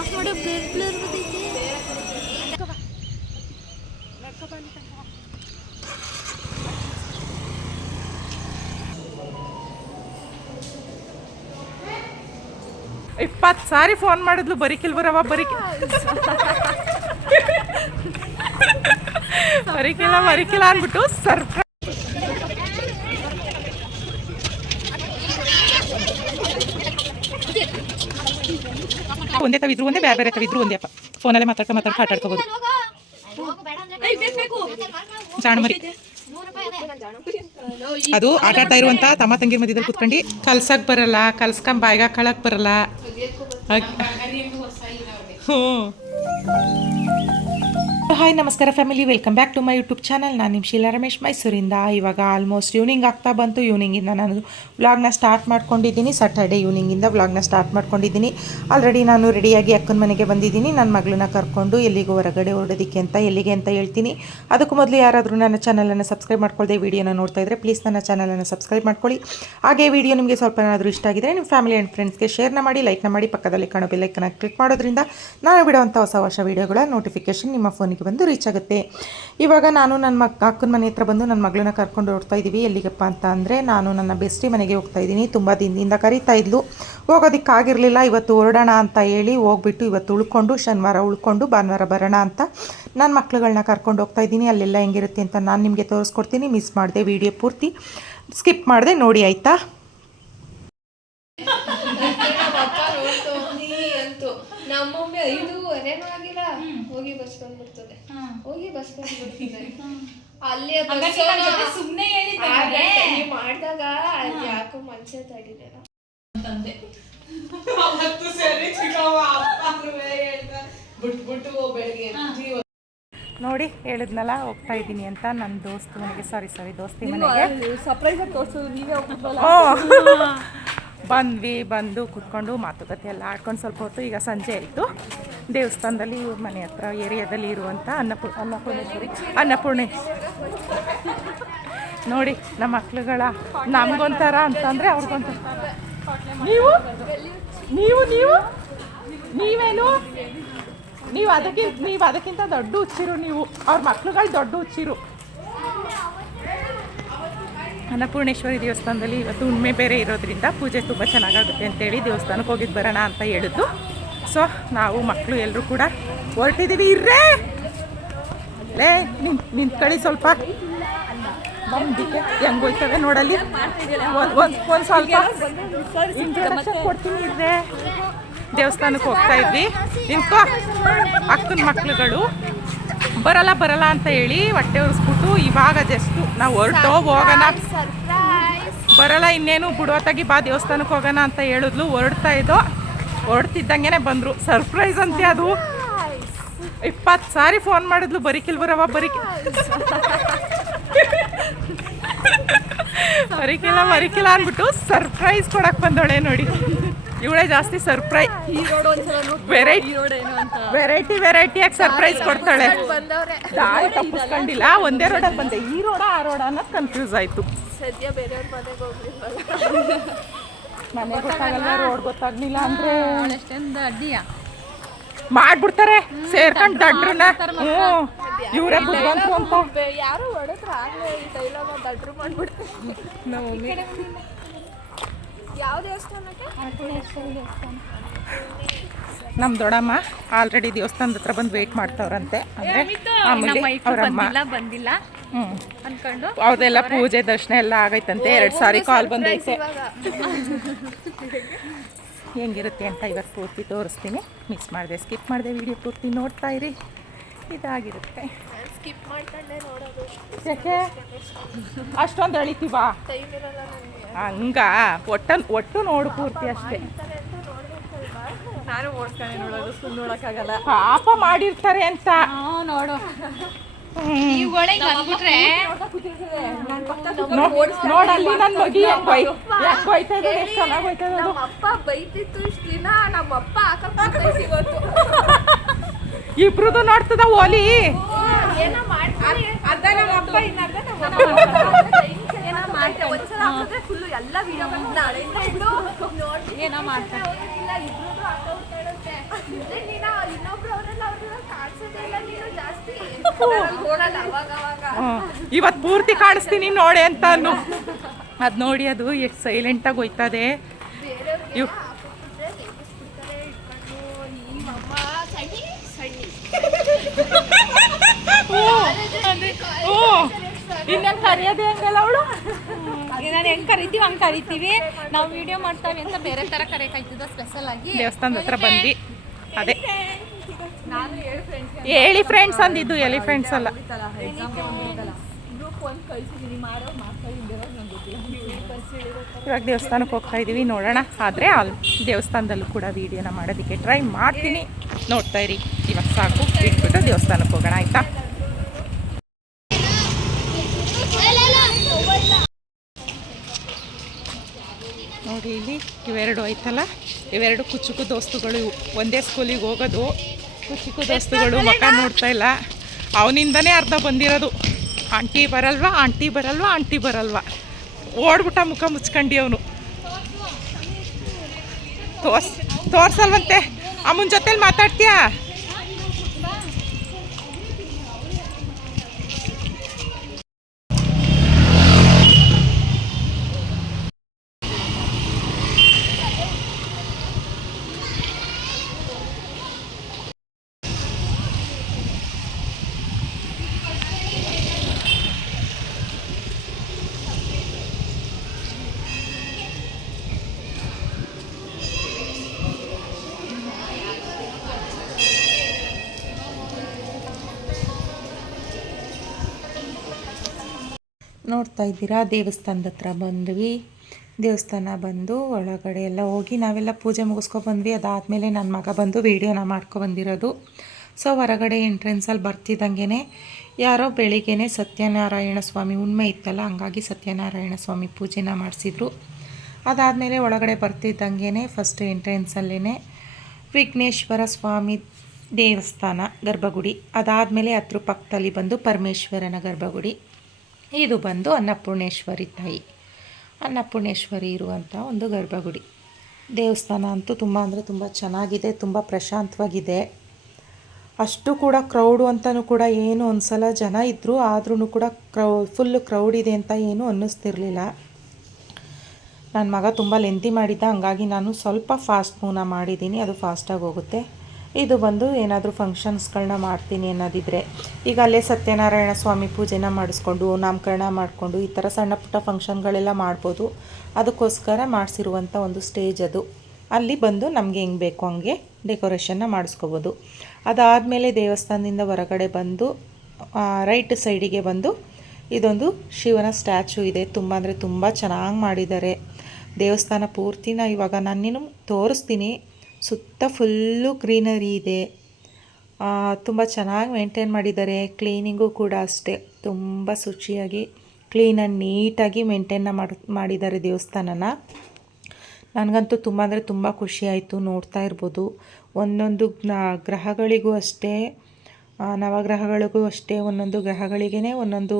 Of ಮಾಡೋ blur blur ಬರ್ತೈತೆ ಇಪ್ಪತ್ತು ಸಾರಿ ಫೋನ್ ಮಾಡಿದ್ಲು ಬರಿಕಿಲ್ ಬರವ ಬರಿಕಿ ಬರಿಕಿಲ್ಲ ಬರಿಕಿಲ್ಲ ಅಂದ್ಬಿಟ್ಟು ಸರ್ಪ್ರೈಸ್ ಒಂದೇ ತವಿದ್ರು ಒಂದೇ, ಬೇರೆ ಬೇರೆ ತವಿದ್ರು ಒಂದೇ ಅಪ್ಪ. ಫೋನಲ್ಲೇ ಮಾತಾಡ್ಕೊ ಮಾತಾಡ್ಕೊ, ಆಟ ಆಡ್ಕೋಬೋದು. ಜಾಣ ಮರಿ ಅದು ಆಟ ಆಡ್ತಾ ಇರುವಂತ ತಮ್ಮ ತಂಗಿ ಮಧ್ಯದಲ್ಲಿ ಕುತ್ಕೊಂಡು, ಕಲ್ಸಕ್ ಬರಲ್ಲ, ಕಲ್ಸ್ಕೊಂಡ್ ಬಾಯ್ಗ ಕಳಕ್ ಬರಲ್ಲ. ಹ್ಞೂ ಹಾಯ್, ನಮಸ್ಕಾರ family welcome back to my YouTube channel ನಾನು ನಿಮ್ಮ ಶೀಲಾ ರಮೇಶ್, ಮೈಸೂರಿಂದ. ಇವಾಗ ಆಲ್ಮೋಸ್ಟ್ ಈವ್ನಿಂಗ್ ಆಗ್ತಾ ಬಂತು. ಈವ್ನಿಂಗಿಂದ ನಾನು ವ್ಲಾಗ್ನ ಸ್ಟಾರ್ಟ್ ಮಾಡ್ಕೊಂಡಿದ್ದೀನಿ. ಸಟರ್ಡೆ ಈವ್ನಿಂಗಿಂದ ವ್ಲಾಗ್ನ ಸ್ಟಾರ್ಟ್ ಮಾಡ್ಕೊಂಡಿದ್ದೀನಿ. ಆಲ್ರೆಡಿ ನಾನು ರೆಡಿಯಾಗಿ ಅಕ್ಕನ ಮನೆಗೆ ಬಂದಿದ್ದೀನಿ. ನನ್ನ ಮಗಳನ್ನ ಕರ್ಕೊಂಡು ಎಲ್ಲಿಗೂ ಹೊರಗಡೆ ಹೊರಡೋದಕ್ಕೆ ಅಂತ, ಎಲ್ಲಿಗೆ ಅಂತ ಹೇಳ್ತೀನಿ. ಅದಕ್ಕೂ ಮೊದಲು ಯಾರಾದರೂ ನನ್ನ ಚಾನಲನ್ನು ಸಬ್ಸ್ಕ್ರೈಬ್ ಮಾಡ್ಕೊಳ್ಳದೆ ವೀಡಿಯೋನ ನೋಡ್ತಾ ಇದ್ದರೆ ಪ್ಲೀಸ್ ನನ್ನ ಚಾನಲನ್ನು ಸಬ್ಸ್ಕ್ರೈಬ್ ಮಾಡ್ಕೊಳ್ಳಿ. ಹಾಗೆ ವಿಡಿಯೋ ನಿಮಗೆ ಸ್ವಲ್ಪ ಏನಾದರೂ ಇಷ್ಟ ಆಗಿದ್ರೆ ನಿಮ್ಮ ಫ್ಯಾಮಿಲಿ ಆ್ಯಂಡ್ ಫ್ರೆಂಡ್ಸ್ಗೆ ಶೇರ್ನ ಮಾಡಿ ಲೈಕ್ನ ಮಾಡಿ, ಪಕ್ಕದಲ್ಲಿ ಕಾಣೋ ಬೆಲ್ಲೈಕನ್ನ ಕ್ಲಿಕ್ ಮಾಡೋದ್ರಿಂದ ನಾನು ಬಿಡುವಂಥ ಹೊಸ ಹೊಸ ವೀಡಿಯೋಗಳ ನೋಟಿಫಿಕೇಶನ್ ನಿಮ್ಮ ಫೋನಿಗೆ ಬಂದು ರೀಚ್ ಆಗುತ್ತೆ. ಇವಾಗ ನಾನು ನನ್ನ ಮಕ್, ಅಕ್ಕನ ಮನೆ ಹತ್ರ ಬಂದು ನನ್ನ ಮಗಳನ್ನ ಕರ್ಕೊಂಡು ಹೋಗ್ತಾ ಇದ್ದೀವಿ ಎಲ್ಲಿಗಪ್ಪ ಅಂತ ಅಂದರೆ ನಾನು ನನ್ನ ಬೆಸ್ಟಿ ಮನೆಗೆ ಹೋಗ್ತಾ ಇದ್ದೀನಿ ತುಂಬ ದಿನದಿಂದ ಕರೀತಾ ಇದ್ಲು. ಹೋಗೋದಕ್ಕಾಗಿರಲಿಲ್ಲ ಇವತ್ತು ಹೊರಡೋಣ ಅಂತ ಹೇಳಿ ಹೋಗ್ಬಿಟ್ಟು ಇವತ್ತು ಉಳ್ಕೊಂಡು, ಶನಿವಾರ ಉಳ್ಕೊಂಡು, ಭಾನುವಾರ ಬರೋಣ ಅಂತ ನನ್ನ ಮಕ್ಳುಗಳನ್ನ ಕರ್ಕೊಂಡು ಹೋಗ್ತಾ ಇದ್ದೀನಿ ಅಲ್ಲೆಲ್ಲ ಹೆಂಗಿರುತ್ತೆ ಅಂತ ನಾನು ನಿಮಗೆ ತೋರಿಸ್ಕೊಡ್ತೀನಿ. ಮಿಸ್ ಮಾಡಿದೆ ವಿಡಿಯೋ ಪೂರ್ತಿ. ಸ್ಕಿಪ್ ಮಾಡಿದೆ ನೋಡಿ, ಆಯಿತಾ? ನಮ್ಮೊಮ್ಮೆ ಐದೂವರೆನೂ ಅಲ್ಲಿ ಸುಮ್ನೆ ಮಾಡಿದಾಗ ಯಾಕೋ ಮನ್ಸೆ ತಡಿಲಿಲ್ಲ. ನೋಡಿ ಹೇಳಿದ್ನಲ್ಲ ಹೋಗ್ತಾ ಇದ್ದೀನಿ ಅಂತ ನನ್ನ ದೋಸ್ತು ಮನೆಗೆ. ಸಾರಿ ಸಾರಿ ದೋಸ್ತಿ ಮನೆಗೆ. ಸರ್ಪ್ರೈಸ್ ಬಂದ್ವಿ ಬಂದು ಕುತ್ಕೊಂಡು ಮಾತುಕತೆ ಎಲ್ಲ ಆಡ್ಕೊಂಡು ಸ್ವಲ್ಪ ಹೊತ್ತು ಈಗ ಸಂಜೆ ಆಯಿತು. ದೇವಸ್ಥಾನದಲ್ಲಿ ಇವ್ರ ಮನೆ ಹತ್ರ ಏರಿಯಾದಲ್ಲಿ ಇರುವಂಥ ಅನ್ನಪೂ, ಅನ್ನಪೂರ್ಣೇಶ್ವರಿ. ಅನ್ನಪೂರ್ಣೆ ನೋಡಿ ನಮ್ಮ ಮಕ್ಳುಗಳ ನಮ್ಗೊಂಥರ ಅಂತಂದರೆ ಅವ್ರಿಗೊಂಥರ. ನೀವು? ನೀವು ನೀವು? ನೀವೇನು? ನೀವು ಅದಕ್ಕಿಂತ ನೀವು ಅದಕ್ಕಿಂತ ದೊಡ್ಡ ಹುಚ್ಚಿರು ನೀವು. ಅವ್ರ ಮಕ್ಳುಗಳು ದೊಡ್ಡ ಹುಚ್ಚಿರು. ಅನ್ನಪೂರ್ಣೇಶ್ವರಿ ದೇವಸ್ಥಾನದಲ್ಲಿ ಇವತ್ತು ಉಣ್ಮೆ ಬೇರೆ ಇರೋದ್ರಿಂದ ಪೂಜೆ ತುಂಬ ಚೆನ್ನಾಗಾಗುತ್ತೆ ಅಂತೇಳಿ ದೇವಸ್ಥಾನಕ್ಕೆ ಹೋಗಿದ್ದು ಬರೋಣ ಅಂತ ಹೇಳಿದ್ದು. ಸೊ ನಾವು ಮಕ್ಕಳು ಎಲ್ಲರೂ ಕೂಡ ಹೊರಟಿದ್ದೀವಿ. ಇರ್ರೇ! ಲೇ, ನಿನ್ ನಿಂತ್ಕೊಳ್ಳಿ ಸ್ವಲ್ಪ ಬಂದಿಕ್ಕೆ ಹೆಂಗ್ ಹೋಯ್ತವೆ ನೋಡಲ್ಲಿ? ಒಂದು ಒಂದು ಸ್ವಲ್ಪ ಇಂಟ್ರೊಡಕ್ಷನ್ ಕೊಡ್ತೀನಿ ಇರ್ರೇ. ದೇವಸ್ಥಾನಕ್ಕೆ ಹೋಗ್ತಾ ಇದ್ವಿ. ನಿಂತ್ಕೋ. ಅಕ್ಕನ ಮಕ್ಳುಗಳು ಬರಲ್ಲ ಬರಲ್ಲ ಅಂತ ಹೇಳಿ ಹೊಟ್ಟೆ ಉರಿಸ್ಬಿಟ್ಟು ಇವಾಗ ಜಸ್ಟು ನಾವು ಹೊರಟೋ ಹೋಗೋಣ. ಬರಲ್ಲ ಇನ್ನೇನು, ಬಿಡುವತ್ತಾಗಿ ಬಾ ದೇವಸ್ಥಾನಕ್ಕೆ ಹೋಗೋಣ ಅಂತ ಹೇಳಿದ್ಲು. ಹೊರಡ್ತಾ ಇದ್ದೋ ಹೊರಡ್ತಿದ್ದಂಗೆ ಬಂದರು. ಸರ್ಪ್ರೈಸ್ ಅಂತೆ ಅದು. ಇಪ್ಪತ್ತು ಸಾರಿ ಫೋನ್ ಮಾಡಿದ್ಲು ಬರಿಕಿಲ್ ಬರವ ಬರಿಕಿ ಬರಿಕಿಲ್ಲ ಬರಿಕಿಲ್ಲ ಅಂದ್ಬಿಟ್ಟು ಸರ್ಪ್ರೈಸ್ ಕೊಡಕ್ಕೆ ಬಂದವಳೆ ನೋಡಿ. ಇವಳೇ ಜಾಸ್ತಿ ಸರ್ಪ್ರೈಸ್ ವೆರೈಟಿ ಅಂತ ವೆರೈಟಿ ವೆರೈಟಿಯಾಗಿ ಸರ್ಪ್ರೈಸ್ ಕೊಡ್ತಾಳೆ. ದಾರಿ ತಪ್ಪಿಸ್ಕೊಂಡಿಲ್ಲ. ಒಂದೇ ರೋಡಲ್ಲಿ ಬಂದೆ. ಈ ರೋಡ ಆ ರೋಡ ಅನ್ನೋದು ಕನ್ಫ್ಯೂಸ್ ಆಯಿತು. ಸದ್ಯ ಬೇರೆಯವ್ರ ಮನೆಗೆ ಹೋಗ್ಲಿಲ್ವಲ್ಲ? ಮನೆ ಗೊತ್ತಾಗಲ್ಲ. ರೋಡ್ ಗೊತ್ತಾಗ್ಲಿಲ್ಲ ಅಂದ್ರೆ. ಅಷ್ಟೊಂದು ಅಡ್ಡಿಯ. ಮಾಡ್ಬಿಡ್ತಾರೆ ಸೇರ್ಕೊಂಡು ದಡ್ರನ್ನ ಇವರೇ ಬುದ್ಧಂತರು ಅಂತ. ಯಾರು ಹೊಡೆದ್ರ ದಡ್ರು ನಮ್ಮ ಯಾವ ದೇವಸ್ಥಾನಕ್ಕೆ ನಮ್ಮ ದೊಡ್ಡಮ್ಮ ಆಲ್ರೆಡಿ ದೇವಸ್ಥಾನದ ಹತ್ರ ಬಂದು ವೇಟ್ ಮಾಡ್ತಾವ್ರಂತೆ. ಅಂದ್ರೆ ಅವರಮ್ಮ. ಬಂದಿಲ್ಲ. ಅನ್ಕೊಂಡು ಅವ್ರದೆಲ್ಲ ಪೂಜೆ ದರ್ಶನ ಎಲ್ಲ ಆಗೈತಂತೆ ಎರಡು ಸಾರಿ ಕಾಲ್ ಬಂದೈತೆ. ಹೆಂಗಿರುತ್ತೆ ಅಂತ ಇವತ್ತು ಪೂರ್ತಿ ತೋರಿಸ್ತೀನಿ. ಮಿಸ್ ಮಾಡಿದೆ ಸ್ಕಿಪ್ ಮಾಡಿದೆ ವಿಡಿಯೋ ಪೂರ್ತಿ ನೋಡ್ತಾ ಇರಿ. ಇದಾಗಿರುತ್ತೆ. ಸ್ಕಿಪ್ ಮಾಡ್ಕೊಂಡೆ ನೋಡೋದು ಯಾಕೆ? ಅಷ್ಟೊಂದು ಎಳಿತೀವಾ ಟೈಮ್ ಇರಲ್ಲ ನನಗೆ ಹಂಗ ಒಟ್ಟ ಒಟ್ಟು ನೋಡು ಪೂರ್ತಿ ಅಷ್ಟೇ. ನಾನು ನೋಡೋದು ಸುಮ್ಮನೆ ನೋಡಕ್ಕಾಗಲ್ಲ. ಪಾಪ ಮಾಡಿರ್ತಾರೆ ಅಂತ. ನೀವುಗಳೇ ಬೈತಿತ್ತು ದಿನ ನಮ್ಮಪ್ಪ ಇವತ್ತು ನೋಡ್ತದ ಓಲಿ? ಏನೋ ಮಾಡ್ತಾ ನಮ್ಮಪ್ಪ ಏನೋ ಎಲ್ಲ ಏನೋ ಇಲ್ಲ ಇನ್ನೊಬ್ರು ಅವರೆಲ್ಲ ಅವ್ರನ್ನ ಕಾಡ್ಸೋದೇ ಇಲ್ಲ ನೀನು ಜಾಸ್ತಿ. ಇವತ್ತು ಪೂರ್ತಿ ಕಾಣಿಸ್ತೀನಿ ನೋಡಿ ಅಂತ ಅನ್ನು. ಅದು ನೋಡಿ ಅದು ಎಷ್ಟು ಸೈಲೆಂಟಾಗಿ ಹೋಯ್ತದೆ. ಇವ್ ಓ ಇನ್ನೇನು ಕರೆಯೋದೇ ಹಂಗಲ್ಲ ಅವಳು? ನಾನು ಹೆಂಗ್ ಕರಿತೀವಿ ಹಂಗ್ ಕರಿತೀವಿ. ನಾವು ವಿಡಿಯೋ ಮಾಡ್ತಾವೆ ಅಂತ ಬೇರೆ ತರ ಕರೆಯಕಾಯ್ತದ ಸ್ಪೆಷಲ್ ಆಗಿ. ದೇವಸ್ಥಾನದ ಹತ್ರ ಬಂದ್ವಿ. ಅದೇ. ಹೇಳಿ ಫ್ರೆಂಡ್ಸ್ ಅಂದಿದ್ದು, ಎಲಿ ಫ್ರೆಂಡ್ಸ್ ಅಲ್ಲ. ಇವಾಗ ದೇವಸ್ಥಾನಕ್ಕೆ ಹೋಗ್ತಾ ಇದ್ದೀವಿ ನೋಡೋಣ. ಆದರೆ ಅಲ್ಲಿ ದೇವಸ್ಥಾನದಲ್ಲೂ ಕೂಡ ವೀಡಿಯೋನ ಮಾಡೋದಕ್ಕೆ ಟ್ರೈ ಮಾಡ್ತೀನಿ. ನೋಡ್ತಾ ಇರಿ, ಇವಾಗ ಸಾಕು. ಇಟ್ಬಿಟ್ಟು ದೇವಸ್ಥಾನಕ್ಕೆ ಹೋಗೋಣ, ಆಯಿತಾ? ನೋಡಿ ಇಲ್ಲಿ ಇವೆರಡು, ಆಯ್ತಲ್ಲ? ಇವೆರಡು ಕುಚುಕು ದೋಸ್ತುಗಳು. ಒಂದೇ ಸ್ಕೂಲಿಗೆ ಹೋಗೋದು. ಕುಚುಕು ದೋಸ್ತುಗಳು ಮಕ್ಕ ನೋಡ್ತಾ ಇಲ್ಲ. ಅವನಿಂದನೇ ಅರ್ಧ ಬಂದಿರೋದು. ಆಂಟಿ ಬರಲ್ವಾ? ಆಂಟಿ ಬರಲ್ವಾ? ಆಂಟಿ ಬರಲ್ವಾ? ಓಡ್ಬಿಟ್ಟ ಮುಖ ಮುಚ್ಕೊಂಡಿ ಅವನು. ತೋರ್ಸ್ ತೋರ್ಸಲ್ವಂತೆ. ಅಮ್ಮನ ಜೊತೆಲಿ ಮಾತಾಡ್ತೀಯಾ? ನೋಡ್ತಾ ಇದ್ದೀರಾ? ದೇವಸ್ಥಾನದ ಹತ್ರ ಬಂದ್ವಿ. ದೇವಸ್ಥಾನ ಬಂದು ಒಳಗಡೆ ಎಲ್ಲ ಹೋಗಿ ನಾವೆಲ್ಲ ಪೂಜೆ ಮುಗಿಸ್ಕೊ ಬಂದ್ವಿ. ಅದಾದಮೇಲೆ ನನ್ನ ಮಗ ಬಂದು ವೀಡಿಯೋನ ಮಾಡ್ಕೊಬಂದಿರೋದು ಸೊ ಹೊರಗಡೆ ಎಂಟ್ರೆನ್ಸಲ್ಲಿ ಬರ್ತಿದ್ದಂಗೆ ಯಾರೋ ಬೆಳಿಗ್ಗೆ ಸತ್ಯನಾರಾಯಣ ಸ್ವಾಮಿ ಉಣ್ಮೆ ಇತ್ತಲ್ಲ, ಹಂಗಾಗಿ ಸತ್ಯನಾರಾಯಣ ಸ್ವಾಮಿ ಪೂಜೆನ ಮಾಡಿಸಿದ್ರು. ಅದಾದಮೇಲೆ ಒಳಗಡೆ ಬರ್ತಿದ್ದಂಗೆ ಫಸ್ಟ್ ಎಂಟ್ರೆನ್ಸಲ್ಲೇ ವಿಘ್ನೇಶ್ವರ ಸ್ವಾಮಿ ದೇವಸ್ಥಾನ ಗರ್ಭಗುಡಿ. ಅದಾದಮೇಲೆ ಹತ್ರ ಪಕ್ಕದಲ್ಲಿ ಬಂದು ಪರಮೇಶ್ವರನ ಗರ್ಭಗುಡಿ. ಇದು ಬಂದು ಅನ್ನಪೂರ್ಣೇಶ್ವರಿ ತಾಯಿ. ಅನ್ನಪೂರ್ಣೇಶ್ವರಿ ಇರುವಂಥ ಒಂದು ಗರ್ಭಗುಡಿ. ದೇವಸ್ಥಾನ ಅಂತೂ ತುಂಬ ಅಂದರೆ ತುಂಬ ಚೆನ್ನಾಗಿದೆ, ತುಂಬ ಪ್ರಶಾಂತವಾಗಿದೆ. ಅಷ್ಟು ಕೂಡ ಕ್ರೌಡು ಅಂತಲೂ ಕೂಡ ಏನು ಒಂದ್ಸಲ ಜನ ಇದ್ದರು ಆದ್ರೂ ಕೂಡ ಕ್ರೌ ಫುಲ್ಲು ಕ್ರೌಡ್ ಇದೆ ಅಂತ ಏನೂ ಅನ್ನಿಸ್ತಿರ್ಲಿಲ್ಲ. ನನ್ನ ಮಗ ತುಂಬ ಲೆಂತಿ ಮಾಡಿದ್ದ, ಹಂಗಾಗಿ ನಾನು ಸ್ವಲ್ಪ ಫಾಸ್ಟ್ ಮೂನ ಮಾಡಿದ್ದೀನಿ, ಅದು ಫಾಸ್ಟಾಗಿ ಹೋಗುತ್ತೆ. ಇದು ಬಂದು ಏನಾದರೂ ಫಂಕ್ಷನ್ಸ್ಗಳನ್ನ ಮಾಡ್ತೀನಿ ಅನ್ನೋದಿದ್ರೆ, ಈಗ ಅಲ್ಲೇ ಸತ್ಯನಾರಾಯಣ ಸ್ವಾಮಿ ಪೂಜೆನ ಮಾಡಿಸ್ಕೊಂಡು, ನಾಮಕರಣ ಮಾಡಿಕೊಂಡು, ಈ ಥರ ಸಣ್ಣ ಪುಟ್ಟ ಫಂಕ್ಷನ್ಗಳೆಲ್ಲ ಮಾಡ್ಬೋದು. ಅದಕ್ಕೋಸ್ಕರ ಮಾಡಿಸಿರುವಂಥ ಒಂದು ಸ್ಟೇಜ್ ಅದು. ಅಲ್ಲಿ ಬಂದು ನಮಗೆ ಹೆಂಗೆ ಬೇಕು ಹಂಗೆ ಡೆಕೋರೇಷನ್ನ ಮಾಡಿಸ್ಕೋಬೋದು. ಅದಾದಮೇಲೆ ದೇವಸ್ಥಾನದಿಂದ ಹೊರಗಡೆ ಬಂದು ರೈಟ್ ಸೈಡಿಗೆ ಬಂದು ಇದೊಂದು ಶಿವನ ಸ್ಟ್ಯಾಚು ಇದೆ. ತುಂಬ ಅಂದರೆ ತುಂಬ ಚೆನ್ನಾಗಿ ಮಾಡಿದ್ದಾರೆ. ದೇವಸ್ಥಾನ ಪೂರ್ತಿನ ಇವಾಗ ನಾನೇನು ತೋರಿಸ್ತೀನಿ. ಸುತ್ತ ಫುಲ್ಲು ಗ್ರೀನರಿ ಇದೆ. ತುಂಬ ಚೆನ್ನಾಗಿ ಮೇಂಟೈನ್ ಮಾಡಿದ್ದಾರೆ. ಕ್ಲೀನಿಂಗು ಕೂಡ ಅಷ್ಟೇ. ತುಂಬ ಶುಚಿಯಾಗಿ ಕ್ಲೀನ್ ಆ್ಯಂಡ್ ನೀಟಾಗಿ ಮೇಂಟೈನ್ನ ಮಾಡಿ, ಮಾಡಿದ್ದಾರೆ ದೇವಸ್ಥಾನನ. ನನಗಂತೂ ತುಂಬ ಅಂದರೆ ತುಂಬ ಖುಷಿಯಾಯಿತು ನೋಡ್ತಾ ಇರ್ಬೋದು. ಒಂದೊಂದು ಗ್ರಹಗಳಿಗೂ ಅಷ್ಟೇ ನವಗ್ರಹಗಳಿಗೂ ಅಷ್ಟೇ ಒಂದೊಂದು ಗ್ರಹಗಳಿಗೇ ಒಂದೊಂದು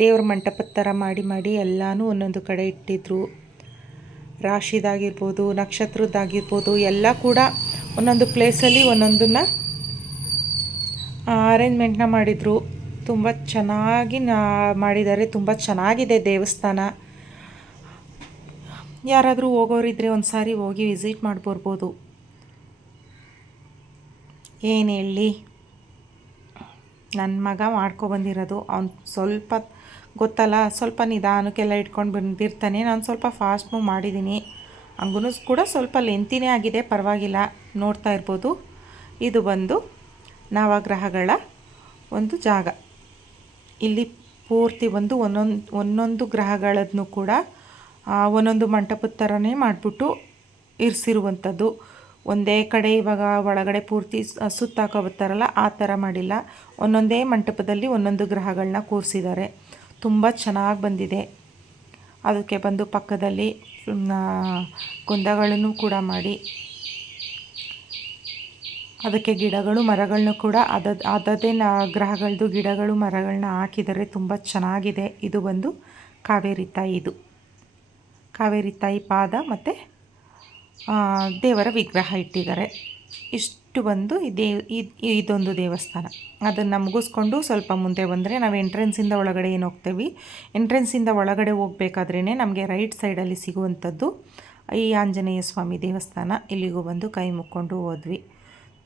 ದೇವ್ರ ಮಂಟಪದ ಥರ ಮಾಡಿ ಮಾಡಿ ಎಲ್ಲನೂ ಒಂದೊಂದು ಕಡೆ ಇಟ್ಟಿದ್ರು. ರಾಶಿದಾಗಿರ್ಬೋದು, ನಕ್ಷತ್ರದ್ದಾಗಿರ್ಬೋದು, ಎಲ್ಲ ಕೂಡ ಒಂದೊಂದು ಪ್ಲೇಸಲ್ಲಿ ಒಂದೊಂದನ್ನು ಅರೇಂಜ್ಮೆಂಟ್ನ ಮಾಡಿದರು. ತುಂಬ ಚೆನ್ನಾಗಿ ಮಾಡಿದ್ದಾರೆ. ತುಂಬ ಚೆನ್ನಾಗಿದೆ ದೇವಸ್ಥಾನ. ಯಾರಾದರೂ ಹೋಗೋರಿದ್ರೆ ಒಂದು ಸಾರಿ ಹೋಗಿ ವಿಸಿಟ್ ಮಾಡಿ ಬರ್ಬೋದು ಏನು ಹೇಳಿ? ನನ್ನ ಮಗ ಮಾಡ್ಕೊಬಂದಿರೋದು ಅವ್ನು ಸ್ವಲ್ಪ ಗೊತ್ತಲ್ಲ, ಸ್ವಲ್ಪ ನಿಧಾನಕ್ಕೆಲ್ಲ ಇಟ್ಕೊಂಡು ಬಂದಿರ್ತಾನೆ. ನಾನು ಸ್ವಲ್ಪ ಫಾಸ್ಟ್ ಮೂವ್ ಮಾಡಿದ್ದೀನಿ ಹಂಗೂ ಕೂಡ ಸ್ವಲ್ಪ ಲೆಂತಿನೇ ಆಗಿದೆ, ಪರವಾಗಿಲ್ಲ. ನೋಡ್ತಾ ಇರ್ಬೋದು. ಇದು ಬಂದು ನವಗ್ರಹಗಳ ಒಂದು ಜಾಗ. ಇಲ್ಲಿ ಪೂರ್ತಿ ಬಂದು ಒಂದೊಂದು ಒಂದೊಂದು ಗ್ರಹಗಳದನ್ನು ಕೂಡ ಒಂದೊಂದು ಮಂಟಪದ ಥರನೇ ಮಾಡಿಬಿಟ್ಟು ಇರಿಸಿರುವಂಥದ್ದು. ಒಂದೇ ಕಡೆ ಇವಾಗ ಒಳಗಡೆ ಪೂರ್ತಿ ಸ- ಸುತ್ತಾಕೋ ಬರ್ತಾರಲ್ಲ, ಆ ಥರ ಮಾಡಿಲ್ಲ. ಒಂದೊಂದೇ ಮಂಟಪದಲ್ಲಿ ಒಂದೊಂದು ಗ್ರಹಗಳನ್ನ ಕೂರಿಸಿದ್ದಾರೆ. ತುಂಬ ಚೆನ್ನಾಗಿ ಬಂದಿದೆ. ಅದಕ್ಕೆ ಬಂದು ಪಕ್ಕದಲ್ಲಿ ಕುಂದಗಳನ್ನು ಕೂಡ ಮಾಡಿ. ಅದಕ್ಕೆ ಗಿಡಗಳು ಮರಗಳನ್ನು ಕೂಡ ಅದ, ಅದದೇ ನ ಗಿಡಗಳು ಮರಗಳನ್ನ ಹಾಕಿದರೆ ತುಂಬ ಚೆನ್ನಾಗಿದೆ. ಇದು ಬಂದು ಕಾವೇರಿ ತಾಯಿ ಇದು. ಕಾವೇರಿ ತಾಯಿ ಪಾದ ಮತ್ತು ದೇವರ ವಿಗ್ರಹ ಇಟ್ಟಿದ್ದಾರೆ. ಇಷ್ಟು ಬಂದು ಇದೇ ಇದೊಂದು ದೇವಸ್ಥಾನ. ಅದನ್ನು ಮುಗಿಸ್ಕೊಂಡು ಸ್ವಲ್ಪ ಮುಂದೆ ಬಂದರೆ ನಾವು ಎಂಟ್ರೆನ್ಸಿಂದ ಒಳಗಡೆ ಏನು ಹೋಗ್ತೇವೆ? ಎಂಟ್ರೆನ್ಸಿಂದ ಒಳಗಡೆ ಹೋಗ್ಬೇಕಾದ್ರೇ ನಮಗೆ ರೈಟ್ ಸೈಡಲ್ಲಿ ಸಿಗುವಂಥದ್ದು ಈ ಆಂಜನೇಯ ಸ್ವಾಮಿ ದೇವಸ್ಥಾನ. ಇಲ್ಲಿಗೂ ಬಂದು ಕೈ ಮುಕ್ಕೊಂಡು ಹೋದ್ವಿ.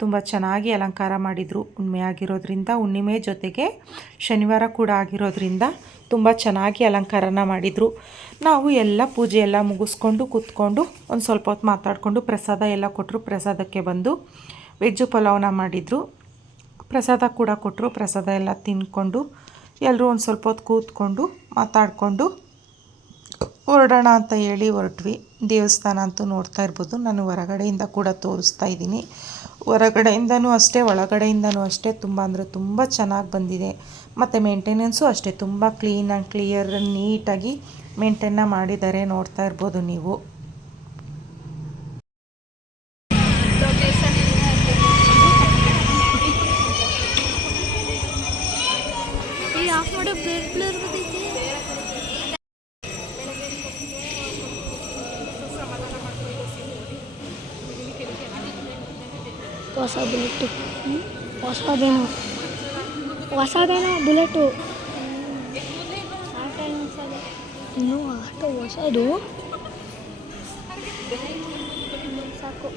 ತುಂಬ ಚೆನ್ನಾಗಿ ಅಲಂಕಾರ ಮಾಡಿದರು. ಹುಣ್ಣಿಮೆ ಆಗಿರೋದ್ರಿಂದ, ಹುಣ್ಣಿಮೆ ಜೊತೆಗೆ ಶನಿವಾರ ಕೂಡ ಆಗಿರೋದ್ರಿಂದ ತುಂಬ ಚೆನ್ನಾಗಿ ಅಲಂಕಾರನ ಮಾಡಿದರು. ನಾವು ಎಲ್ಲ ಪೂಜೆ ಎಲ್ಲ ಮುಗಿಸ್ಕೊಂಡು ಕೂತ್ಕೊಂಡು ಒಂದು ಸ್ವಲ್ಪ ಹೊತ್ತು ಮಾತಾಡಿಕೊಂಡು ಪ್ರಸಾದ ಎಲ್ಲ ಕೊಟ್ಟರು ಪ್ರಸಾದಕ್ಕೆ ಬಂದು ವೆಜ್ಜು ಪಲಾವ್ನ ಮಾಡಿದರು. ಪ್ರಸಾದ ಕೂಡ ಕೊಟ್ಟರು ಪ್ರಸಾದ ಎಲ್ಲ ತಿನ್ಕೊಂಡು ಎಲ್ಲರೂ ಒಂದು ಸ್ವಲ್ಪ ಹೊತ್ತು ಕೂತ್ಕೊಂಡು ಮಾತಾಡಿಕೊಂಡು ಹೊರಡೋಣ ಅಂತ ಹೇಳಿ ಹೊರಟ್ವಿ. ದೇವಸ್ಥಾನ ಅಂತೂ ನೋಡ್ತಾ ಇರ್ಬೋದು. ನಾನು ಹೊರಗಡೆಯಿಂದ ಕೂಡ ತೋರಿಸ್ತಾ ಇದ್ದೀನಿ. ಹೊರಗಡೆಯಿಂದನೂ ಅಷ್ಟೇ, ಒಳಗಡೆಯಿಂದನೂ ಅಷ್ಟೇ ತುಂಬ ಅಂದರೆ ತುಂಬ ಚೆನ್ನಾಗಿ ಬಂದಿದೆ. ಮತ್ತು ಮೇಂಟೆನೆನ್ಸು ಅಷ್ಟೇ, ತುಂಬ ಕ್ಲೀನ್ ಆ್ಯಂಡ್ ಕ್ಲಿಯರ್ ನೀಟಾಗಿ ಮೇಂಟೈನ್ನ ಮಾಡಿದ್ದಾರೆ ನೋಡ್ತಾ ಇರ್ಬೋದು ನೀವು. ಹೊಸ ಬುಲೆಟು ಹೊಸದೇನೋ. ಹೊಸದೇನೋ ಬುಲೆಟು. ಇನ್ನೂ ಆಟೋ ಹೊಸದು. ಸಾಕು.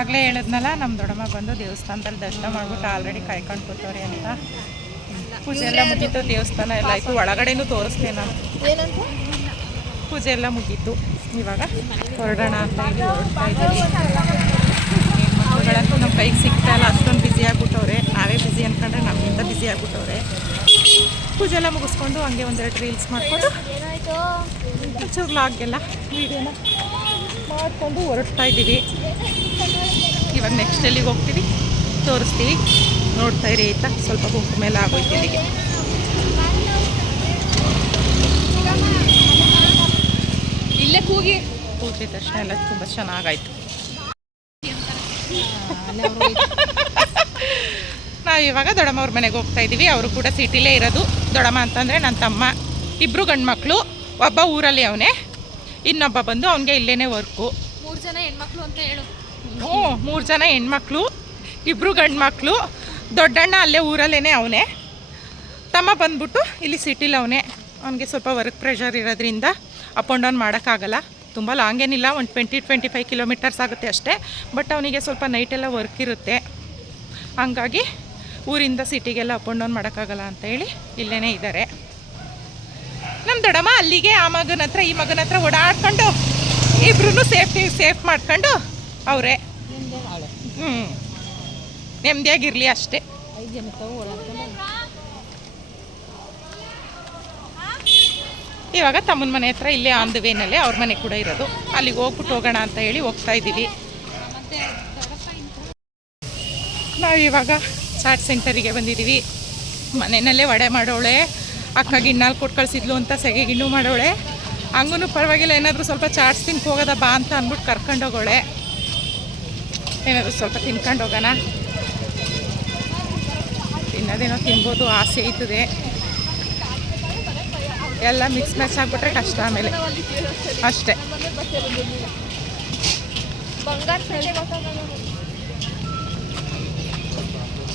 ಆಗಲೇ ಹೇಳಿದ್ನಲ್ಲ ನಮ್ಮ ದೊಡ್ಡಮ್ಮ ಬಂದು ದೇವಸ್ಥಾನದಲ್ಲಿ ದರ್ಶನ ಮಾಡ್ಬಿಟ್ಟು ಆಲ್ರೆಡಿ ಕಾಯ್ಕೊಂಡು ಕೂತವ್ರಿ ಅಂತ. ಪೂಜೆ ಎಲ್ಲ ಮುಗೀತು ದೇವಸ್ಥಾನ ಎಲ್ಲ ಆಯಿತು. ಒಳಗಡೆನೂ ತೋರಿಸ್ತೇನೆ ನಾನು. ಏನಂತ? ಪೂಜೆ ಎಲ್ಲ ಮುಗೀತು. ಇವಾಗ ಹೊರಡೋಣ ಅಂತ ಹೇಳಿ ಹೊರಡ್ತಾ ಇದ್ದೀವಿ ಮಕ್ಕಳುಗಳಂತೂ ನಮ್ಮ ಕೈಗೆ ಸಿಗ್ತಾ ಇಲ್ಲ. ಅಷ್ಟೊಂದು ಬ್ಯುಸಿ ಆಗ್ಬಿಟ್ಟವ್ರೆ. ನಾವೇ ಬ್ಯುಸಿ ಅಂದ್ಕೊಂಡ್ರೆ ನಮ್ಗಿಂತ ಬ್ಯುಸಿ ಆಗ್ಬಿಟ್ಟವ್ರೆ. ಪೂಜೆ ಎಲ್ಲ ಮುಗಿಸ್ಕೊಂಡು ಹಂಗೆ ಒಂದೆರಡು ರೀಲ್ಸ್ ಮಾಡಿಕೊಂಡು ಚೂರು ಒಂಚೂರು ಲಾಗೆಲ್ಲ ವೀಡಿಯೋನ ಮಾಡಿಕೊಂಡು ಹೊರಡ್ತಾ ಇದ್ದೀವಿ. ಇವಾಗ ನೆಕ್ಸ್ಟ್ ಎಲ್ಲಿಗೆ ಹೋಗ್ತೀವಿ. ತೋರಿಸ್ತೀವಿ. ನೋಡ್ತಾ ಇರಿ ಆಯ್ತಾ? ಸ್ವಲ್ಪ ಗುಂಪು ಮೇಲೆ ಆಗೋಯ್ತು ಇಲ್ಲಿಗೆ. ಇಲ್ಲೇ ಕೂಗಿ. ಪೂಜೆ ತಕ್ಷಣ ಎಲ್ಲ ತುಂಬ ಚೆನ್ನಾಗಾಯ್ತು. ನಾವು ಇವಾಗ ದೊಡ್ಡಮ್ಮವ್ರ ಮನೆಗೆ ಹೋಗ್ತಾ ಇದ್ದೀವಿ. ಅವರು ಕೂಡ ಸಿಟಿಲೇ ಇರೋದು. ದೊಡ್ಡಮ್ಮ ಅಂತಂದರೆ ನನ್ನ ತಮ್ಮ. ಇಬ್ಬರು ಗಂಡು ಮಕ್ಕಳು ಒಬ್ಬ ಊರಲ್ಲಿ ಅವನೇ. ಇನ್ನೊಬ್ಬ ಬಂದು ಅವನಿಗೆ ಇಲ್ಲೇ ವರ್ಕು ಮೂರು ಜನ ಹೆಣ್ಮಕ್ಳು ಅಂತ ಹೇಳು. ಹ್ಞೂ ಮೂರು ಜನ ಹೆಣ್ಮಕ್ಳು. ಇಬ್ಬರು ಗಂಡು ಮಕ್ಕಳು ದೊಡ್ಡಣ್ಣ ಅಲ್ಲೇ ಊರಲ್ಲೇ ಅವನೇ. ತಮ್ಮ ಬಂದ್ಬಿಟ್ಟು ಇಲ್ಲಿ ಸಿಟಿಲಿ ಅವನೇ. ಅವನಿಗೆ ಸ್ವಲ್ಪ ವರ್ಕ್ ಪ್ರೆಷರ್ ಇರೋದ್ರಿಂದ ಅಪ್ ಆ್ಯಂಡ್ ಡೌನ್ ಮಾಡೋಕ್ಕಾಗಲ್ಲ. ತುಂಬ ಲಾಂಗ್ ಏನಿಲ್ಲ ಒಂದು ಟ್ವೆಂಟಿ ಟ್ವೆಂಟಿ ಫೈವ್ ಕಿಲೋಮೀಟರ್ಸ್ ಆಗುತ್ತೆ ಅಷ್ಟೇ. ಬಟ್ ಅವನಿಗೆ ಸ್ವಲ್ಪ ನೈಟೆಲ್ಲ ವರ್ಕ್ ಇರುತ್ತೆ. ಹಂಗಾಗಿ ಊರಿಂದ ಸಿಟಿಗೆಲ್ಲ ಅಪ್ ಆ್ಯಂಡ್ ಡೌನ್ ಮಾಡೋಕ್ಕಾಗಲ್ಲ ಅಂತ ಹೇಳಿ ಇಲ್ಲೇ ಇದ್ದಾರೆ. ನಮ್ಮ ದೊಡ್ಡಮ್ಮ ಅಲ್ಲಿಗೆ ಆ ಮಗನ ಹತ್ರ ಈ ಮಗನ ಹತ್ರ ಓಡಾಡ್ಕೊಂಡು ಇಬ್ರು ಸೇಫ್ಟಿ ಸೇಫ್ ಮಾಡ್ಕೊಂಡು ಅವರೇ. ಹ್ಞೂ ನೆಮ್ಮದಿಯಾಗಿರಲಿ ಅಷ್ಟೇ. ಇವಾಗ ತಮ್ಮನ ಮನೆ ಹತ್ರ ಇಲ್ಲೇ ಆನ್ ದ ವೇನಲ್ಲೇ ಅವ್ರ ಮನೆ ಕೂಡ ಇರೋದು. ಅಲ್ಲಿಗೆ ಹೋಗ್ಬಿಟ್ಟು ಹೋಗೋಣ ಅಂತ ಹೇಳಿ ಹೋಗ್ತಾ ಇದ್ದೀವಿ. ನಾವು ಇವಾಗ ಚಾಟ್ ಸೆಂಟರಿಗೆ ಬಂದಿದ್ದೀವಿ. ಮನೆಯಲ್ಲೇ ವಡೆ ಮಾಡೋಳೆ ಅಕ್ಕ ಗಿಣ್ಣಾಲ್ ಕೊಟ್ಟು ಕಳಿಸಿದ್ಲು ಅಂತ ಸೆಗೆ ಗಿಣ್ಣು ಮಾಡೋಳೆ. ಹಂಗೂ ಪರವಾಗಿಲ್ಲ, ಏನಾದರೂ ಸ್ವಲ್ಪ ಚಾಟ್ಸ್ ತಿನ್ಕೊ ಹೋಗೋದ ಬಾ ಅಂತ ಅಂದ್ಬಿಟ್ಟು ಕರ್ಕೊಂಡು ಹೋಗೋಳೆ. ಏನಾದರೂ ಸ್ವಲ್ಪ ತಿನ್ಕೊಂಡು ಹೋಗೋಣ. ತಿನ್ನೋದೇನೋ ತಿನ್ಬೋದು, ಆಸೆ ಐತದೆ ಎಲ್ಲ ಮಿಕ್ಸ್ ಮ್ಯಾಚ್ ಆಗಿಬಿಟ್ರೆ ಕಷ್ಟ ಆಮೇಲೆ. ಅಷ್ಟೇ.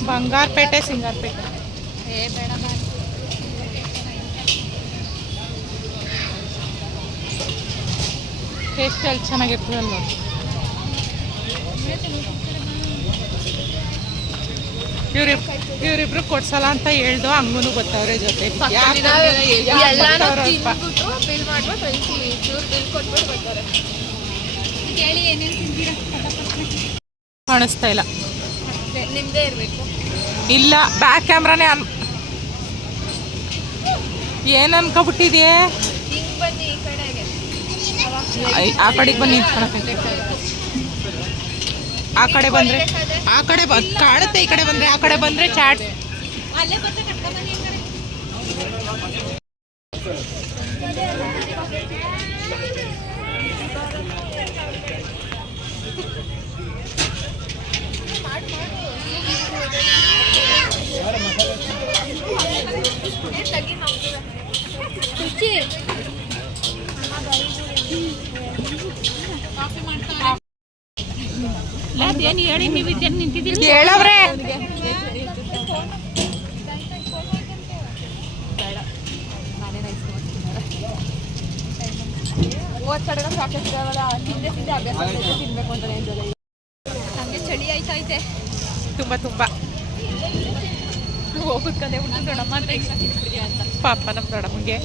ಬಂಗಾರಪೇಟೆ ಸಿಂಗಾರಪೇಟೆ ಟೇಸ್ಟ್ ಅಲ್ಲಿ ಚೆನ್ನಾಗಿರ್ತದಲ್ಲ ನೋಡಿ. ಇವ್ರಿ ಇವ್ರಿಬ್ರು ಕೊಡ್ಸಲ್ಲ ಅಂತ ಹೇಳ್ದು ಹಂಗೂ ಗೊತ್ತವ್ರೆ ಜೊತೆ. ಕಾಣಿಸ್ತಾ ಇಲ್ಲ. ಇಲ್ಲ ಬ್ಯಾಕ್ ಕ್ಯಾಮ್ರಾನೇ ಅನ್ ಏನ್ ಅನ್ಕೊಬಿಟ್ಟಿದೆಯೇ? ಆ ಕಡೆಗೆ ಬನ್ನಿ ಆ ಕಡೆ ಬಂದ್ರೆ? ಆ ಕಡೆ ಕಾಣುತ್ತೆ ಈ ಕಡೆ ಬಂದ್ರೆ ಆ ಕಡೆ ಬಂದ್ರೆ ಚಾಟ್ ಅಲ್ಲೇ ಬರ್ತಾ ಕರ್ಕೊಂಬನ್ನಿ ಹಂಗಾರೆ ರುಚಿ ಅದೇನು ಹೇಳಿ ನೀವು ಇದ್ದೇನು ನಿಂತಿದ್ದೀರಿ? ಹೇಳವ್ರೆ ಹಂಗೆ ಚಳಿ ಆಯ್ತಾ ಐತೆ ತುಂಬ ತುಂಬ. ಹೋಗುತ್ತಂದೆ ಹುಡುಗ ದೊಡ್ಡಮ್ಮ ಅಂತ ಈಗ ತಿನ್ಬಿಡಿ ಅಂತ ಪಾಪ ನಮ್ಮ ದೊಡ್ಡಮ್ಮಗೆ.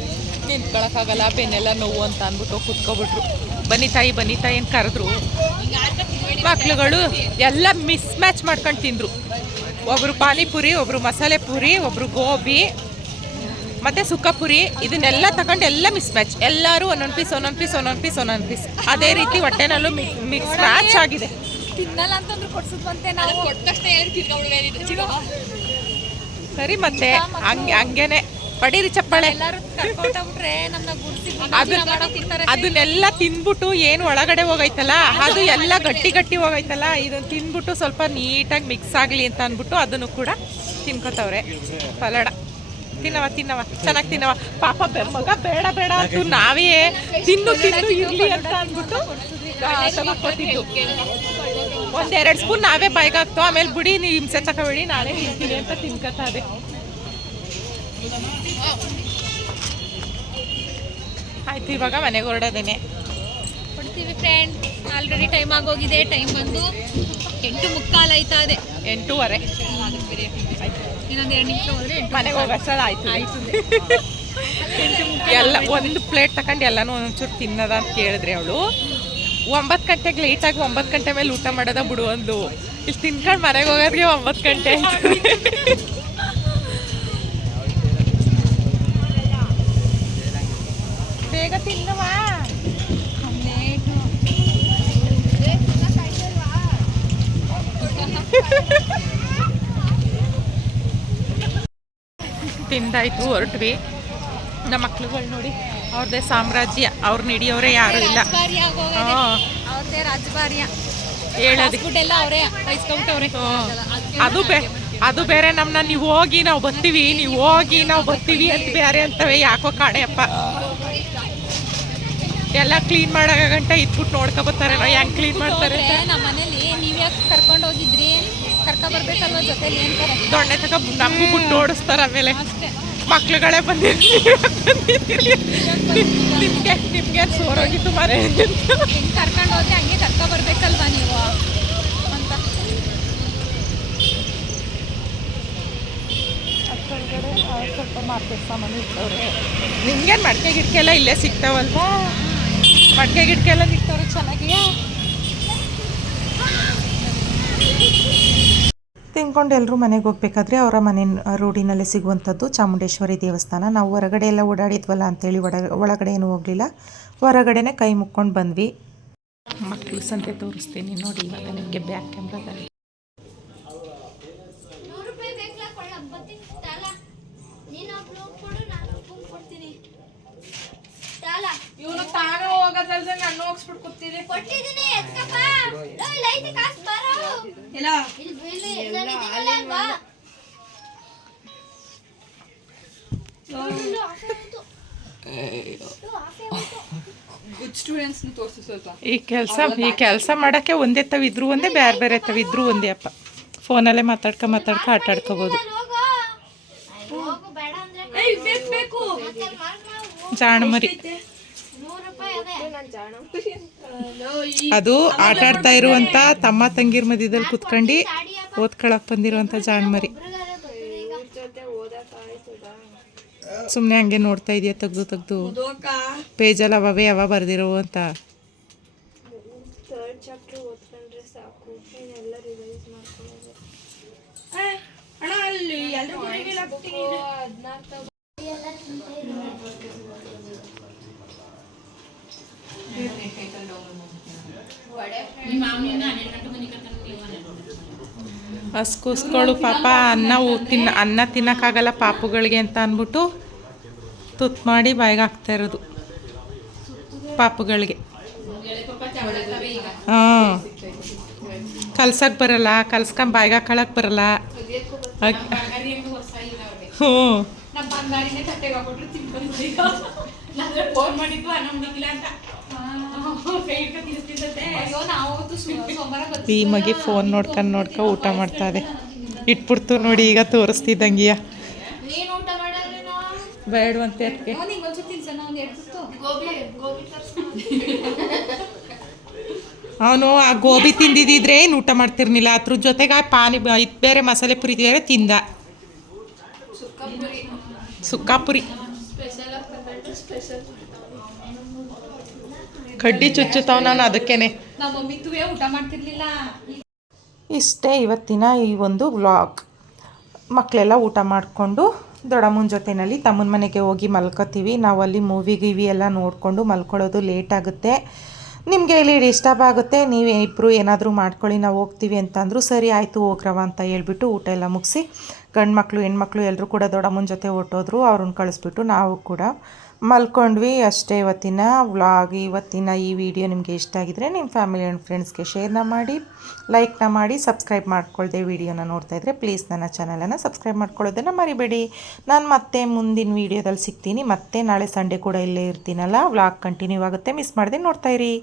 ನಿಂತ್ಕೊಳಕ್ಕಾಗಲ್ಲ ಬೆನ್ನೆಲ್ಲ ನೋವು ಅಂತ ಅಂದ್ಬಿಟ್ಟು ಕುತ್ಕೊಬಿಟ್ರು. ಬನ್ನಿ ತಾಯಿ ಬನ್ನಿ ತಾಯಿ ಅಂತ ಕರೆದ್ರು. ಮಕ್ಳುಗಳು ಎಲ್ಲ ಮಿಸ್ ಮ್ಯಾಚ್ ಮಾಡ್ಕೊಂಡು ತಿಂದರು. ಒಬ್ಬರು ಪಾನಿಪುರಿ ಒಬ್ಬರು ಮಸಾಲೆ ಪುರಿ ಒಬ್ಬರು ಗೋಬಿ ಮತ್ತು ಸುಕ್ಕಪುರಿ ಇದನ್ನೆಲ್ಲ ತಗೊಂಡು ಎಲ್ಲ ಮಿಸ್ ಮ್ಯಾಚ್. ಎಲ್ಲರೂ ಒಂದೊಂದು ಪೀಸ್ ಒಂದೊಂದು ಪೀಸ್ ಒಂದೊಂದು ಪೀಸ್ ಒಂದೊಂದು ಪೀಸ್. ಅದೇ ರೀತಿ ಹೊಟ್ಟೆನಲ್ಲೂ ಮಿಕ್ಸ್ ಮ್ಯಾಚ್ ಆಗಿದೆ. ತಿನ್ನಲ್ಲ ಅಂತಂದ್ರೆ ಕೊಡ್ಸುದ್ವಂತೆ ನಾವು. ಸರಿ ಮತ್ತೆ ಹಂಗೆ ಹಂಗೇನೆ. ಪಡೀರಿ ಚಪ್ಪಾಳೆ. ಅದನ್ನೆಲ್ಲ ತಿನ್ಬಿಟ್ಟು ಏನು ಒಳಗಡೆ ಹೋಗೈತಲ್ಲ? ಅದು ಎಲ್ಲ ಗಟ್ಟಿ ಗಟ್ಟಿ ಹೋಗೈತಲ್ಲ? ಇದನ್ನ ತಿನ್ಬಿಟ್ಟು ಸ್ವಲ್ಪ ನೀಟಾಗಿ ಮಿಕ್ಸ್ ಆಗಲಿ ಅಂತ ಅಂದ್ಬಿಟ್ಟು ಅದನ್ನು ಕೂಡ ತಿನ್ಕೋತವ್ರೆ. ಪಲಾಡ. ತಿನ್ನವ ತಿನ್ನವ ಚೆನ್ನಾಗಿ ತಿನ್ನವ ಪಾಪ ಮಗ ಬೇಡ ಬೇಡ ಅಂತ ನಾವೇ ತಿನ್ನು ತಿನ್ನು ಇರ್ಲಿ ಅಂತ ಅಂದ್ಬಿಟ್ಟು ಕೊಟ್ಟಿದ್ದು. ಒಂದೆರಡು ಸ್ಪೂನ್ ನಾವೇ ಬಾಯ್ಗೆ ಹಾಕ್ತು ಆಮೇಲೆ ಬಿಡಿ ನೀ ಹಿಂಸೆ ತಕೋಬೇಡಿ ನಾನೇ ತಿಂತೀನಿ ಅಂತ ತಿನ್ಕೋತಾ ಅದೇ ಆಯ್ತು ಇವಾಗ ಮನೆಗೆ ಹೊರಡೋದೇನೆ. ಕೊಡ್ತೀವಿ ಫ್ರೆಂಡ್ ಆಲ್ರೆಡಿ ಟೈಮ್ ಆಗೋಗಿದೆ ಟೈಮ್ ಬಂದು ಎಂಟು ಮುಕ್ಕಾಲು ಆಯ್ತಾ ಇದೆ ಎಂಟೂವರೆ. ಇನ್ನೊಂದು ಎರಡು ನಿಮಿಷ ಹೋದ್ರೆ ಎಂಟು ಮನೆಗೆ ಹೋಗೋಷ್ಟಲ್ಲ ಆಯ್ತು. ಎಲ್ಲ ಒಂದು ಪ್ಲೇಟ್ ತಗೊಂಡು ಎಲ್ಲನೂ ಒಂದೊಂಚೂರು ತಿನ್ನದ ಅಂತ ಕೇಳಿದ್ರಿ ಅವಳು. ಒಂಬತ್ತು ಗಂಟೆಗೆ ಲೇಟಾಗಿ ಒಂಬತ್ತು ಗಂಟೆ ಮೇಲೆ ಊಟ ಮಾಡೋದ ಬಿಡು ಒಂದು ಇಲ್ಲಿ ತಿನ್ಕೊಂಡು ಮನೆಗೆ ಹೋಗೋದ್ರಿಗೆ ಒಂಬತ್ತು ಗಂಟೆ ಆಯ್ತು ಬೇಗ ತಿನ್ನವಾ ತಿಂದಾಯ್ತು ಹೊರಟ್ವಿ. ನಮ್ಮ ಮಕ್ಳುಗಳು ನೋಡಿ ಅವ್ರದ್ದೇ ಸಾಮ್ರಾಜ್ಯ ಅವ್ರು ಹಿಡಿಯೋರೆ ಯಾರು ಇಲ್ಲ. ಅವ್ರದ್ದೇ ರಾಜಭಾರಿಯ ಅವರೇ ಅದು ಬೇ ಅದು ಬೇರೆ ನಮ್ಮನ್ನ ನೀವು ಹೋಗಿ ನಾವು ಬರ್ತೀವಿ ನೀವು ಹೋಗಿ ನಾವು ಬರ್ತೀವಿ ಅಂತ ಬೇರೆ ಅಂತವೆ ಯಾಕೋ ಕಾಣೆಯಪ್ಪ. ಎಲ್ಲ ಕ್ಲೀನ್ ಮಾಡೋ ಗಂಟ ಇದ್ಬಿಟ್ಟು ನೋಡ್ಕೊ ಬರ್ತಾರೆ ಹೆಂಗ್ ಕ್ಲೀನ್ ಮಾಡ್ತಾರೆ? ಅಂತ. ನಮ್ಮ ಮನೇಲಿ ನೀವ್ ಯಾಕೆ ಕರ್ಕೊಂಡು ಹೋಗಿದ್ರಿ? ಕರ್ಕೊ ಬರ್ಬೇಕಲ್ವಾ ಜೊತೆಲಿ ಅಂತಾರೆ ದೊಣ್ಣೆ ತಕ ನಮಗೂ ಬಿಟ್ಟು ಓಡಿಸ್ತಾರೆ ಆಮೇಲೆ. ಮಕ್ಳುಗಳೇ ಬಂದಿರ್ತೀವಿ ನಿಮ್ಗೆ ನಿಮ್ಗೆ ಸೋರೋಗಿತ್ತು ಅಂತ. ಹೆಂಗ್ ಕರ್ಕೊಂಡು ಹೋದ್ರೆ ಹಂಗೆ ಕರ್ಕೊ ಬರ್ಬೇಕಲ್ವಾ ನೀವು? ಅಂತ. ಸ್ವಲ್ಪ ಮಾರ್ಕೆಟ್ ಸಾಮಾನು ಇರ್ತವ್ರೆ ನಿಮ್ಗೇನು ಮಡಿಕೆ ಗಿಡಕೆಲ್ಲ ಇಲ್ಲೇ ಸಿಗ್ತಾವಲ್ವಾ? ಮಡಿಕೆ ಗಿಡಕೆಲ್ಲ ಸಿಗ್ತಾವ್ರೆ ಚೆನ್ನಾಗಿ. ತಿನ್ಕೊಂಡು ಎಲ್ಲರೂ ಮನೆಗೆ ಹೋಗ್ಬೇಕಾದ್ರೆ ಅವರ ಮನೆ ರೋಡಿನಲ್ಲೇ ಸಿಗುವಂಥದ್ದು ಚಾಮುಂಡೇಶ್ವರಿ ದೇವಸ್ಥಾನ. ನಾವು ಹೊರಗಡೆ ಎಲ್ಲ ಓಡಾಡಿದ್ವಲ್ಲ ಅಂತೇಳಿ ಒಡ ಒಳಗಡೆ ಏನು ಹೋಗಲಿಲ್ಲ. ಹೊರಗಡೆನೆ ಕೈ ಮುಕ್ಕೊಂಡು ಬಂದ್ವಿ. ಮಕ್ಕಳು ಸಂತೆ ತೋರಿಸ್ತೀನಿ ನೋಡಿ ಇವಾಗ ನಿಮಗೆ ಬ್ಯಾಕ್ ಕ್ಯಾಮ್ರಾದಲ್ಲಿ. ಹೋಗೋದಲ್ದೆ ನಾನು ಹೋಗ್ಸ್ಬಿಟ್ಟು ಕೂತೀನಿ ಕೊಟ್ಟಿದ್ದೀನಿ ಎತ್ಕಪ್ಪ ಲೋ, ಇಲ್ಲಿ ಐತೆ ಕಾಸು ಬಾರೋ ಇಲ್ಲ ಅಲ್ವಾ ಈ ಕೆಲಸ ಈ ಕೆಲಸ ಮಾಡೋಕ್ಕೆ ಒಂದೇ ತವ ಇದ್ರು ಒಂದೇ ಬೇರೆ ಬೇರೆ ತವ ಇದ್ರು ಒಂದೇ ಅಪ್ಪ. ಫೋನಲ್ಲೇ ಮಾತಾಡ್ಕೊ ಮಾತಾಡ್ಕೊ ಆಟ ಆಡ್ಕೋಬೋದು. ಜಾಣ ಹೋಗು. ಅದೇ ಆಟ ಆಡ್ತಾ ಇರುವಂತ ತಮ್ಮ ತಂಗಿರ್ ಮಧ್ಯದಲ್ಲಿ ಕುತ್ಕೊಂಡು ಓದ್ಕೊಳಕ್ ಬಂದಿರುವಂತ ಜಾಣ್ಮರಿ. ಸುಮ್ಮನೆ ಹಂಗೆ ನೋಡ್ತಾ ಇದೆಯಾ, ತೆಗ್ದು ತೆಗ್ದು. ಪೇಜಲ್ ಪೇಜಲ್ಲಿ ಅವೇ ಅವ ಬರ್ದಿರೋ ಅಂತ. ಅಲ್ಲಿ ಕೂಸ್ಕೊಳ್ಳು ಪಾಪ ಅನ್ನ ತಿನ್ನ ಅನ್ನ ತಿನ್ನಕ್ಕಾಗಲ್ಲ ಪಾಪುಗಳಿಗೆ ಅಂತ ಅಂದ್ಬಿಟ್ಟು ತುತ್ತು ಮಾಡಿ ಬಾಯಿಗೆ ಹಾಕ್ತಾ ಇರೋದು ಪಾಪುಗಳಿಗೆ. ಹಾಂ. ಕಲ್ಸಕ್ಕೆ ಬರಲ್ಲ, ಕಲ್ಸ್ಕೊಂಡು ಬಾಯಿಗೆ ಹಾಕೊಳ್ಳೋಕೆ ಬರಲ್ಲ. ಹ್ಞೂ. ಫೋನ್ ಅಂತ. ಅಯ್ಯೋ ನಾವು ಅವತ್ತು ಸು- ಸೋಮವಾರ ಈ ಮಗಿ ಫೋನ್ ನೋಡ್ಕೊಂಡು ನೋಡ್ಕೊಂಡು ಊಟ ಮಾಡ್ತಾ ಇದೆ. ಇಟ್ಬಿಡ್ತು ನೋಡಿ ಈಗ ತೋರಿಸ್ತಿದ್ದಂಗಿಯ. ನೀನು ಊಟ ಮಾಡಲ್ಲೇನೋ ಬೇಡವಂತೆ ಅದಕ್ಕೆ ಅವನು ಆ ಗೋಬಿ ತಿಂದಿದ್ದಿದ್ರೆ ಏನು ಊಟ ಮಾಡ್ತಿರ್ನಿಲ್ಲ ಅದ್ರ ಜೊತೆಗೆ ಆ ಪಾನಿ ಇದು ಇದ್ ಬೇರೆ ಮಸಾಲೆ ಪುರಿ ಬೇರೆ ತಿಂದ. ಸುಕ್ಕಾಪುರಿ ಸ್ಪೆಷಲ್ ಆಗ್ತದೆ ಸ್ಪೆಷಲ್ ಕಡ್ಡಿ ಚುಚ್ಚುತ್ತಾವ ನಾನು ಅದಕ್ಕೇನೆ. ನಮ್ಮ ಮಮ್ಮಿ ತುವೇ ಊಟ ಮಾಡ್ತಿರ್ಲಿಲ್ಲ. ಇಷ್ಟೇ ಇವತ್ತಿನ ಈ ಒಂದು ವ್ಲಾಗ್. ಮಕ್ಕಳೆಲ್ಲ ಊಟ ಮಾಡಿಕೊಂಡು ದೊಡ್ಡಮ್ಮನ ಜೊತೆಯಲ್ಲಿ ತಮ್ಮನ ಮನೆಗೆ ಹೋಗಿ ಮಲ್ಕೋತೀವಿ. ನಾವು ಅಲ್ಲಿ ಮೂವಿ ಗಿವಿ ಎಲ್ಲ ನೋಡಿಕೊಂಡು ಮಲ್ಕೊಳ್ಳೋದು ಲೇಟ್ ಆಗುತ್ತೆ. ನಿಮಗೆ ಇಲ್ಲಿ ಡಿಸ್ಟರ್ಬ್ ಆಗುತ್ತೆ? ನೀವು ಇಬ್ಬರು ಏನಾದರೂ ಮಾಡ್ಕೊಳ್ಳಿ ನಾವು ಹೋಗ್ತೀವಿ ಅಂತಂದ್ರು ಸರಿ ಆಯಿತು ಹೋಗ್ರವ ಅಂತ ಹೇಳ್ಬಿಟ್ಟು ಊಟ ಎಲ್ಲ ಮುಗಿಸಿ ಗಂಡು ಮಕ್ಕಳು ಹೆಣ್ಮಕ್ಳು ಎಲ್ಲರೂ ಕೂಡ ದೊಡ್ಡಮ್ಮನ ಜೊತೆ ಹೊಟ್ಟೋದ್ರು ಅವ್ರನ್ನ ಕಳಿಸ್ಬಿಟ್ಟು ನಾವು ಕೂಡ ಮಲ್ಕೊಂಡ್ವಿ ಅಷ್ಟೇ ಇವತ್ತಿನ ವ್ಲಾಗ್. ಇವತ್ತಿನ ಈ ವಿಡಿಯೋ ನಿಮಗೆ ಇಷ್ಟ ಆಗಿದ್ರೆ ನಿಮ್ಮ ಫ್ಯಾಮಿಲಿ ಆ್ಯಂಡ್ ಫ್ರೆಂಡ್ಸ್ಗೆ ಶೇರ್ನ ಮಾಡಿ, ಲೈಕ್ನ ಮಾಡಿ, ಸಬ್ಸ್ಕ್ರೈಬ್ ಮಾಡ್ಕೊಳ್ದೆ ವಿಡಿಯೋನ ನೋಡ್ತಾ ಇದ್ದರೆ ಪ್ಲೀಸ್ ನನ್ನ ಚಾನಲನ್ನು ಸಬ್ಸ್ಕ್ರೈಬ್ ಮಾಡ್ಕೊಳ್ಳೋದನ್ನು ಮರಿಬೇಡಿ. ನಾನು ಮತ್ತೆ ಮುಂದಿನ ವೀಡಿಯೋದಲ್ಲಿ ಸಿಗ್ತೀನಿ. ಮತ್ತೆ ನಾಳೆ ಸಂಡೇ ಕೂಡ ಇಲ್ಲೇ ಇರ್ತೀನಲ್ಲ. ವ್ಲಾಗ್ ಕಂಟಿನ್ಯೂ ಆಗುತ್ತೆ. ಮಿಸ್ ಮಾಡಿದೆ ನೋಡ್ತಾಯಿರಿ